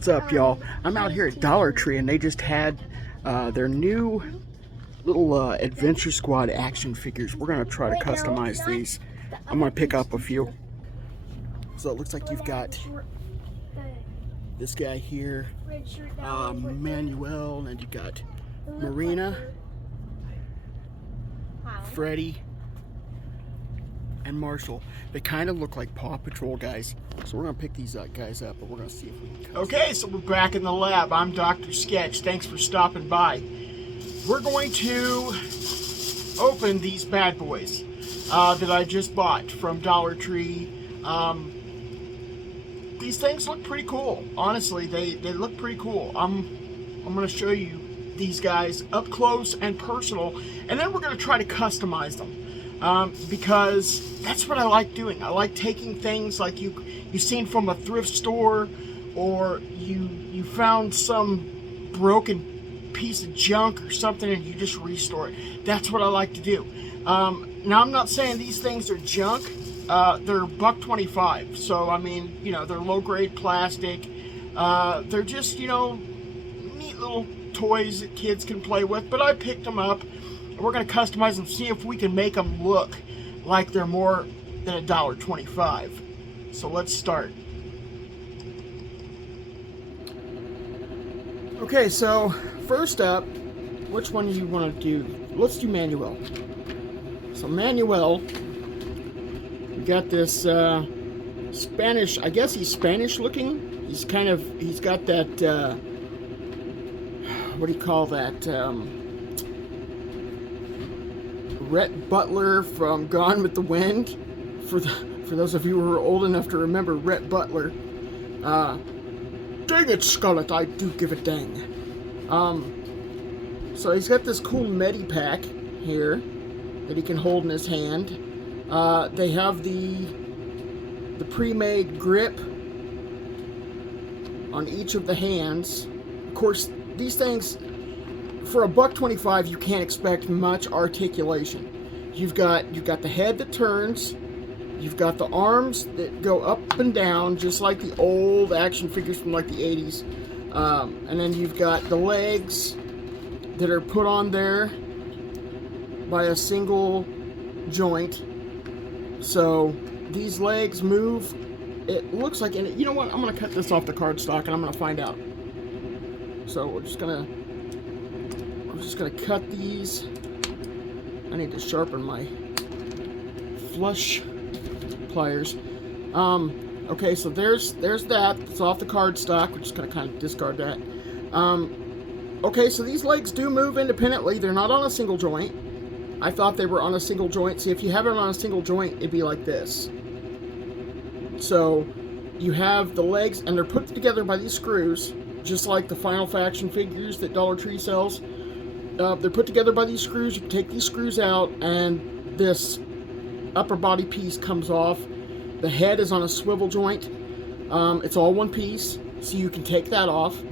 What's up, y'all? I'm out here at Dollar Tree and they just had their new little Adventure Squad action figures. We're gonna try to customize these. I'm gonna pick up a few. So it looks like you've got this guy here, Manuel, and you've got Marina, Freddy, and Marshall. They kind of look like Paw Patrol guys. So we're gonna pick these guys up, and we're gonna see if we can. Okay, so we're back in the lab. I'm Dr. Sketch. Thanks for stopping by. We're going to open these bad boys that I just bought from Dollar Tree. These things look pretty cool. Honestly, they look pretty cool. I'm gonna show you these guys up close and personal, and then we're gonna try to customize them. Because that's what I like doing. I like taking things like you've seen from a thrift store, or you found some broken piece of junk or something and you just restore it. That's what I like to do. Now, I'm not saying these things are junk. They're $1.25, so I mean, you know, they're low grade plastic. They're just, you know, neat little toys that kids can play with, but I picked them up. We're going to customize them, see if we can make them look like they're more than $1.25. So let's start. Okay, so first up, which one do you want to do? Let's do Manuel. So Manuel, we got this Spanish, I guess he's Spanish looking. He's got that, what do you call that? Rhett Butler from Gone with the Wind. For those of you who are old enough to remember Rhett Butler. Dang it, Scarlet, I do give a dang. So he's got this cool Medipack here that he can hold in his hand. They have the pre-made grip on each of the hands. Of course, these things, for $1.25, you can't expect much articulation. You've got the head that turns, you've got the arms that go up and down, just like the old action figures from like the 80s, and then you've got the legs that are put on there by a single joint. So these legs move. It looks like, and you know what? I'm gonna cut this off the cardstock, and I'm gonna find out. So we're just gonna cut these. I need to sharpen my flush pliers. Okay, so there's that. It's off the cardstock. We're just gonna kind of discard that. Okay, so these legs do move independently. They're not on a single joint. I thought they were on a single joint. See, if you have it on a single joint, it'd be like this. So you have the legs, and they're put together by these screws, just like the Final Faction figures that Dollar Tree sells. They're put together by these screws. You can take these screws out, and this upper body piece comes off. The head is on a swivel joint. It's all one piece, so you can take that off.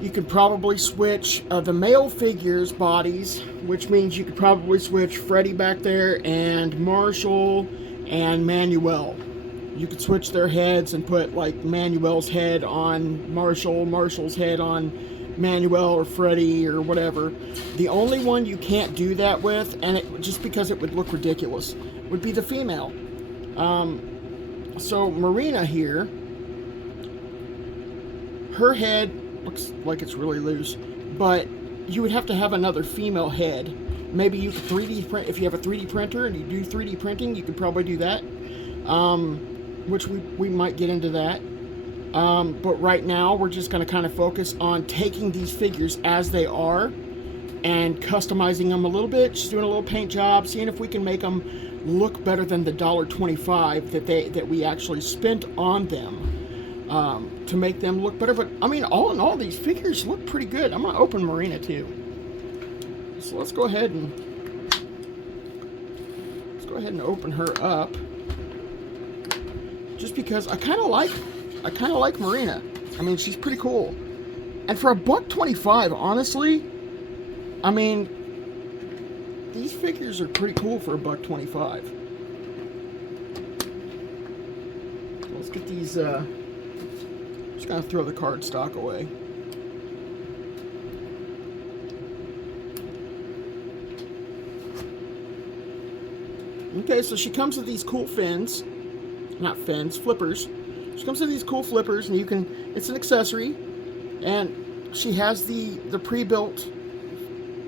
You could probably switch the male figures' bodies, which means you could probably switch Freddy back there and Marshall and Manuel. You could switch their heads and put like Manuel's head on Marshall, Marshall's head on Manuel or Freddy or whatever. The only one you can't do that with, and just because it would look ridiculous, would be the female. So Marina here, her head looks like it's really loose, but you would have to have another female head. Maybe you could 3D print, if you have a 3D printer and you do 3D printing, you could probably do that, which we might get into that. But right now, we're just going to kind of focus on taking these figures as they are and customizing them a little bit, just doing a little paint job, seeing if we can make them look better than the $1.25 that we actually spent on them to make them look better. But I mean, all in all, these figures look pretty good. I'm going to open Marina too. So let's go ahead and open her up, just because I kind of like Marina. I mean, she's pretty cool. And for $1.25, honestly, I mean, these figures are pretty cool for $1.25. Let's get these Just gonna throw the cardstock away. Okay, so she comes with these cool fins. Not fins, flippers. She comes with these cool flippers, and you can, it's an accessory. And she has the pre-built,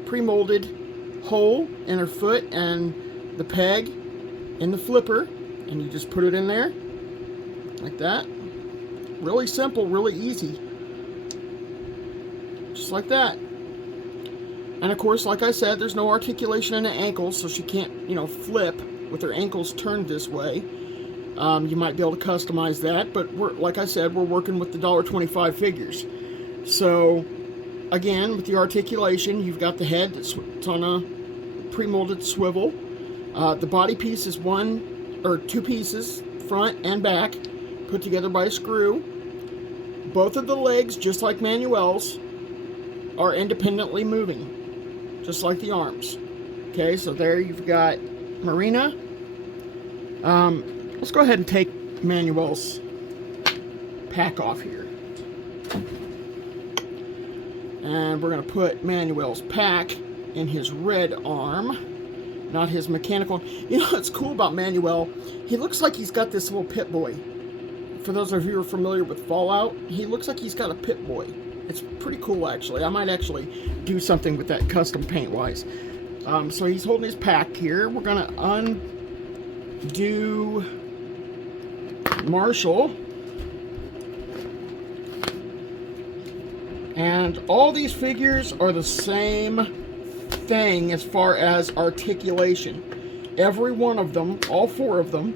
pre-molded hole in her foot and the peg in the flipper. And you just put it in there, like that. Really simple, really easy. Just like that. And of course, like I said, there's no articulation in the ankles, so she can't, flip with her ankles turned this way. You might be able to customize that, but like I said, we're working with the $1.25 figures. So, again, with the articulation, you've got the head that's on a pre-molded swivel. The body piece is one or two pieces, front and back, put together by a screw. Both of the legs, just like Manuel's, are independently moving, just like the arms. Okay, so there you've got Marina. Let's go ahead and take Manuel's pack off here. And we're going to put Manuel's pack in his red arm, not his mechanical. You know what's cool about Manuel? He looks like he's got this little Pip-Boy. For those of you who are familiar with Fallout, he looks like he's got a Pip-Boy. It's pretty cool, actually. I might actually do something with that custom paint-wise. So he's holding his pack here. We're going to undo Marshall. And all these figures are the same thing as far as articulation. Every one of them, all four of them,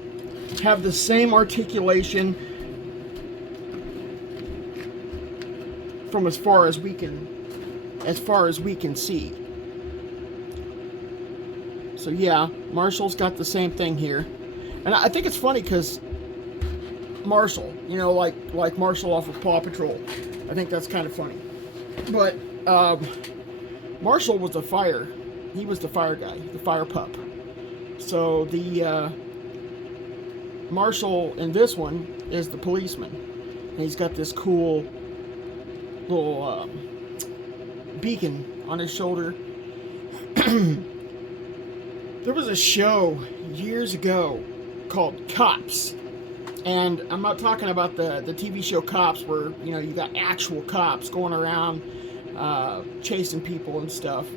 have the same articulation from as far as we can see. So yeah, Marshall's got the same thing here. And I think it's funny because Marshall, like Marshall off of Paw Patrol. I think that's kind of funny. But Marshall was he was the fire guy, the fire pup. So the Marshall in this one is the policeman. And he's got this cool little beacon on his shoulder. There was a show years ago called Cops. And I'm not talking about the TV show Cops where, you got actual cops going around chasing people and stuff.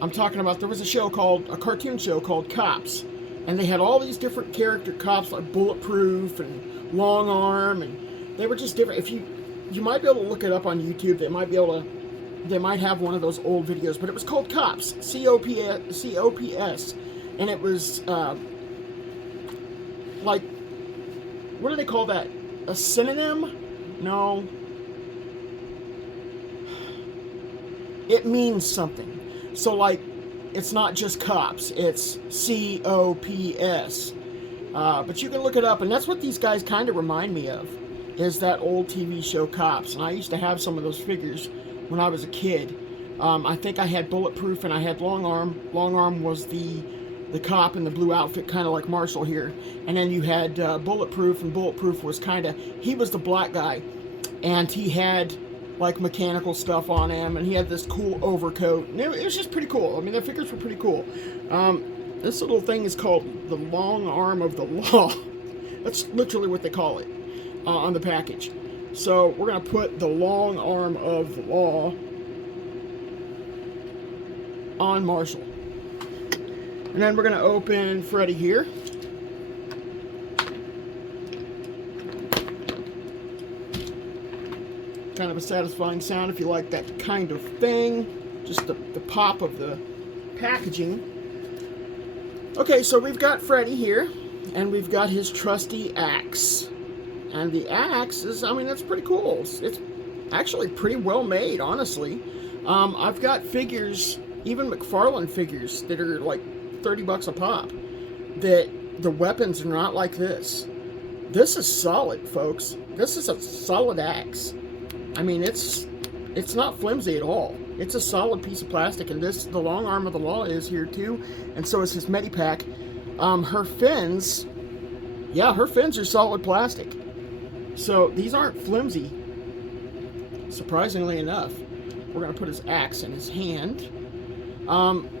I'm talking about, there was a cartoon show called Cops. And they had all these different character cops like Bulletproof and Long Arm, and they were just different. If you might be able to look it up on YouTube, they might have one of those old videos, but it was called Cops, C-O-P-S. And it was like, what do they call that? A synonym? No. It means something. So, like, it's not just cops. It's C-O-P-S. But you can look it up, and that's what these guys kind of remind me of, is that old TV show Cops. And I used to have some of those figures when I was a kid. I think I had Bulletproof and I had Long Arm. Long Arm was the cop in the blue outfit, kind of like Marshall here. And then you had Bulletproof, and Bulletproof was he was the black guy. And he had, like, mechanical stuff on him, and he had this cool overcoat. And it was just pretty cool. I mean, the figures were pretty cool. This little thing is called the Long Arm of the Law. That's literally what they call it on the package. So we're going to put the Long Arm of the Law on Marshall. And then we're going to open Freddy here. Kind of a satisfying sound if you like that kind of thing. Just the pop of the packaging. Okay, so we've got Freddy here. And we've got his trusty axe. And the axe is, that's pretty cool. It's actually pretty well made, honestly. I've got figures, even McFarlane figures, that are like $30 a pop, that the weapons are not like this. This is solid, folks. This is a solid axe. It's not flimsy at all. It's a solid piece of plastic, and the Long Arm of the Law is here too, and so is his Medipack. Her fins are solid plastic. So these aren't flimsy surprisingly enough. We're going to put his axe in his hand.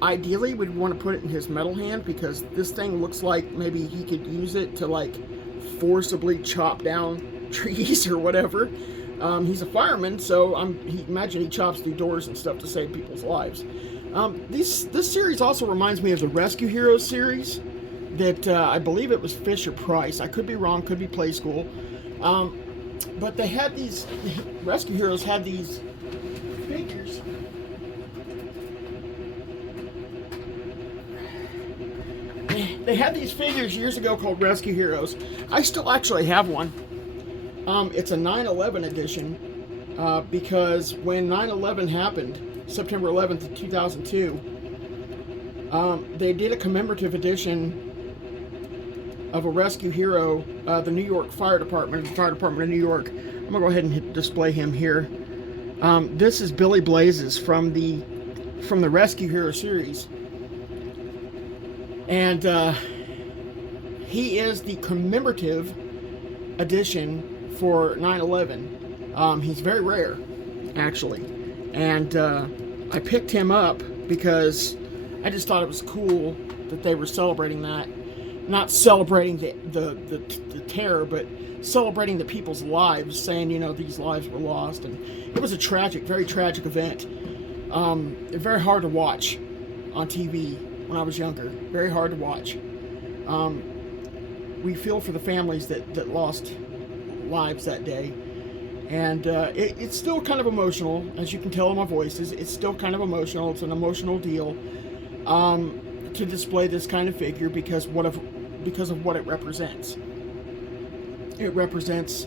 Ideally, we'd want to put it in his metal hand because this thing looks like maybe he could use it to, like, forcibly chop down trees or whatever. He's a fireman, so imagine he chops through doors and stuff to save people's lives. This series also reminds me of the Rescue Heroes series that I believe it was Fisher Price. I could be wrong, could be Play School. But they had these, Rescue Heroes had these figures. They had these figures years ago called Rescue Heroes. I still actually have one. It's a 9/11 edition because when 9/11 happened, September 11th of 2002, they did a commemorative edition of a rescue hero, the New York Fire Department, the Fire Department of New York. I'm gonna go ahead and display him here. This is Billy Blazes from the Rescue Hero series, and he is the commemorative edition for 9/11. He's very rare, actually, and I picked him up because I just thought it was cool that they were celebrating that. Not celebrating the terror, but celebrating the people's lives, saying, you know, these lives were lost. And it was a tragic, very tragic event. Very hard to watch on TV when I was younger. Very hard to watch. We feel for the families that lost lives that day. And it's still kind of emotional, as you can tell in my voice. It's still kind of emotional. It's an emotional deal to display this kind of figure because of what it represents. It represents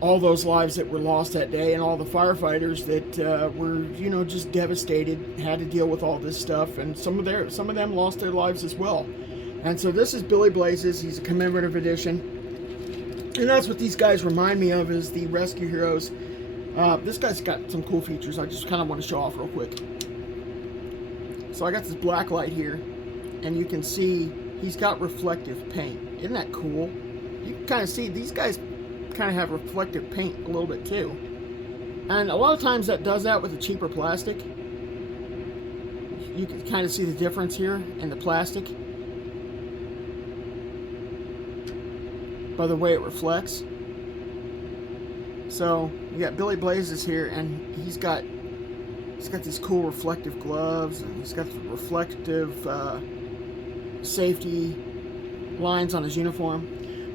all those lives that were lost that day and all the firefighters that were, you know, just devastated, had to deal with all this stuff, and some of them lost their lives as well. And so this is Billy Blazes. He's a commemorative edition, and that's what these guys remind me of, is the Rescue Heroes. This guy's got some cool features I just kind of want to show off real quick. So I got this black light here, and you can see he's got reflective paint. Isn't that cool? You can kind of see these guys kind of have reflective paint a little bit too. And a lot of times that does that with a cheaper plastic. You can kind of see the difference here in the plastic by the way it reflects. So you got Billy Blazes here, and he's got these cool reflective gloves, and he's got the reflective safety lines on his uniform.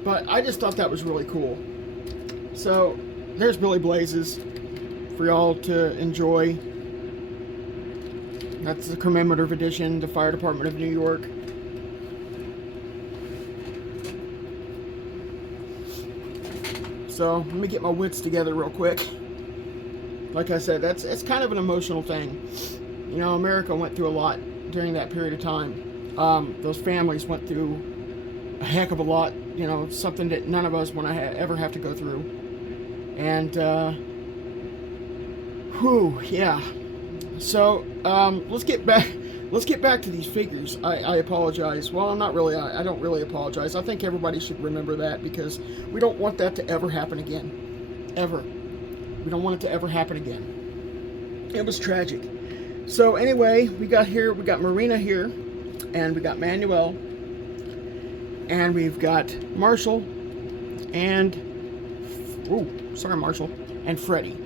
But I just thought that was really cool. So there's Billy Blazes for y'all to enjoy. That's the commemorative edition, the Fire Department of New York. So let me get my wits together real quick. Like I said, it's kind of an emotional thing. You know, America went through a lot during that period of time. Those families went through a heck of a lot. You know, something that none of us want to ever have to go through. And, yeah. So, let's get back to these figures. I apologize. Well, I'm not really, I don't really apologize. I think everybody should remember that because we don't want that to ever happen again. Ever. We don't want it to ever happen again. It was tragic. So anyway, we got Marina here, and we got Manuel, and we've got Marshall, and Marshall, and Freddy.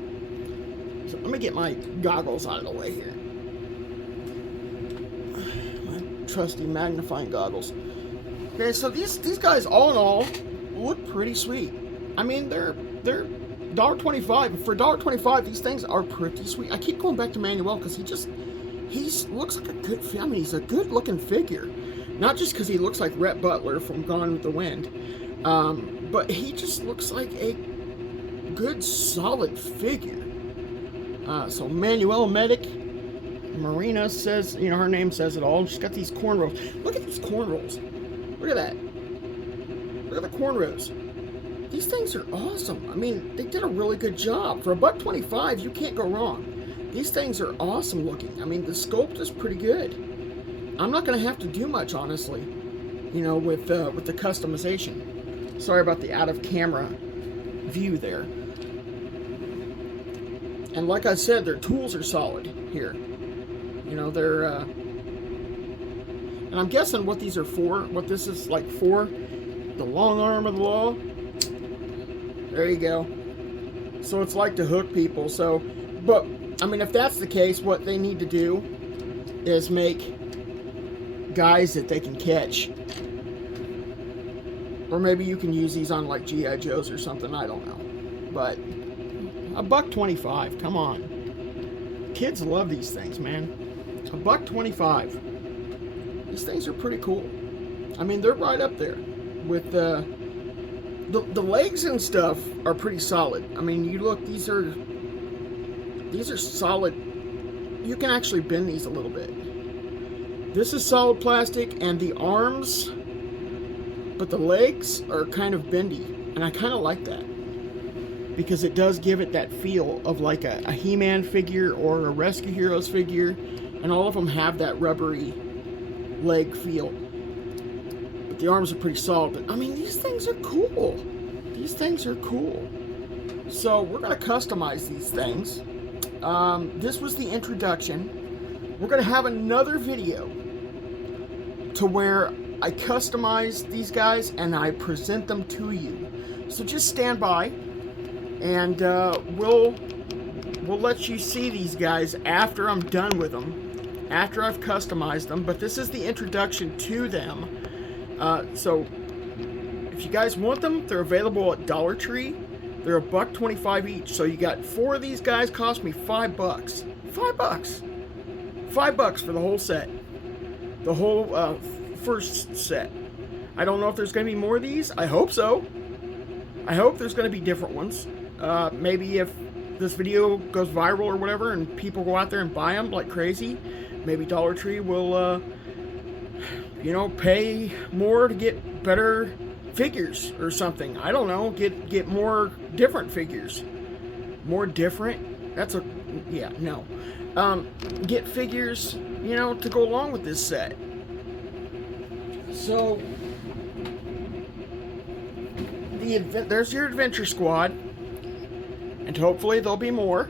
So let me get my goggles out of the way here. My trusty magnifying goggles. Okay, so these guys, all in all, look pretty sweet. I mean, they're $1.25. For $1.25, these things are pretty sweet. I keep going back to Manuel because he looks like a good, I mean, he's a good looking figure. Not just because he looks like Rhett Butler from Gone with the Wind, but he just looks like a good, solid figure. So Manuel Medic, Marina says, you know, her name says it all. She's got these cornrows. Look at these cornrows. Look at that. Look at the cornrows. These things are awesome. I mean, they did a really good job. For $1.25, you can't go wrong. These things are awesome looking. I mean, the sculpt is pretty good. I'm not going to have to do much, honestly, you know, with the customization. Sorry about the out-of-camera view there. And like I said, their tools are solid here. You know, they're, and I'm guessing what these are for, what this is like for, the long arm of the law. There you go. So it's like to hook people. So, but, I mean, if that's the case, what they need to do is make guys that they can catch. Or maybe you can use these on like G.I. Joes or something, I don't know. But $1.25, come on. Kids love these things, man. $1.25. These things are pretty cool. I mean, they're right up there with the legs and stuff are pretty solid. I mean, you look, these are solid. You can actually bend these a little bit. This is solid plastic, and the arms, but the legs are kind of bendy, and I kind of like that because it does give it that feel of like a He-Man figure or a Rescue Heroes figure, and all of them have that rubbery leg feel. But the arms are pretty solid. But I mean, these things are cool. These things are cool. So we're going to customize these things. This was the introduction. We're going to have another video to where I customize these guys and I present them to you. So just stand by, and we'll let you see these guys after I'm done with them, after I've customized them. But this is the introduction to them. So if you guys want them, they're available at Dollar Tree. They're $1.25 each. So you got 4 of these guys, cost me $5. $5. $5 for the whole set. The whole first set. I don't know if there's going to be more of these. I hope so. I hope there's going to be different ones. Maybe if this video goes viral or whatever and people go out there and buy them like crazy, maybe Dollar Tree will, you know, pay more to get better figures or something. I don't know. Get more different figures. More different? That's a... yeah, no. Get figures, you know, to go along with this set. So, there's your Adventure Squad. And hopefully there'll be more.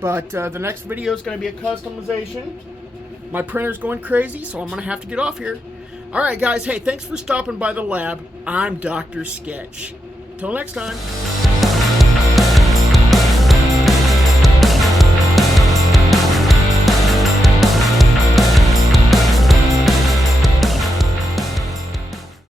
But the next video is going to be a customization. My printer's going crazy, so I'm going to have to get off here. Alright guys, hey, thanks for stopping by the lab. I'm Dr. Sketch. Till next time.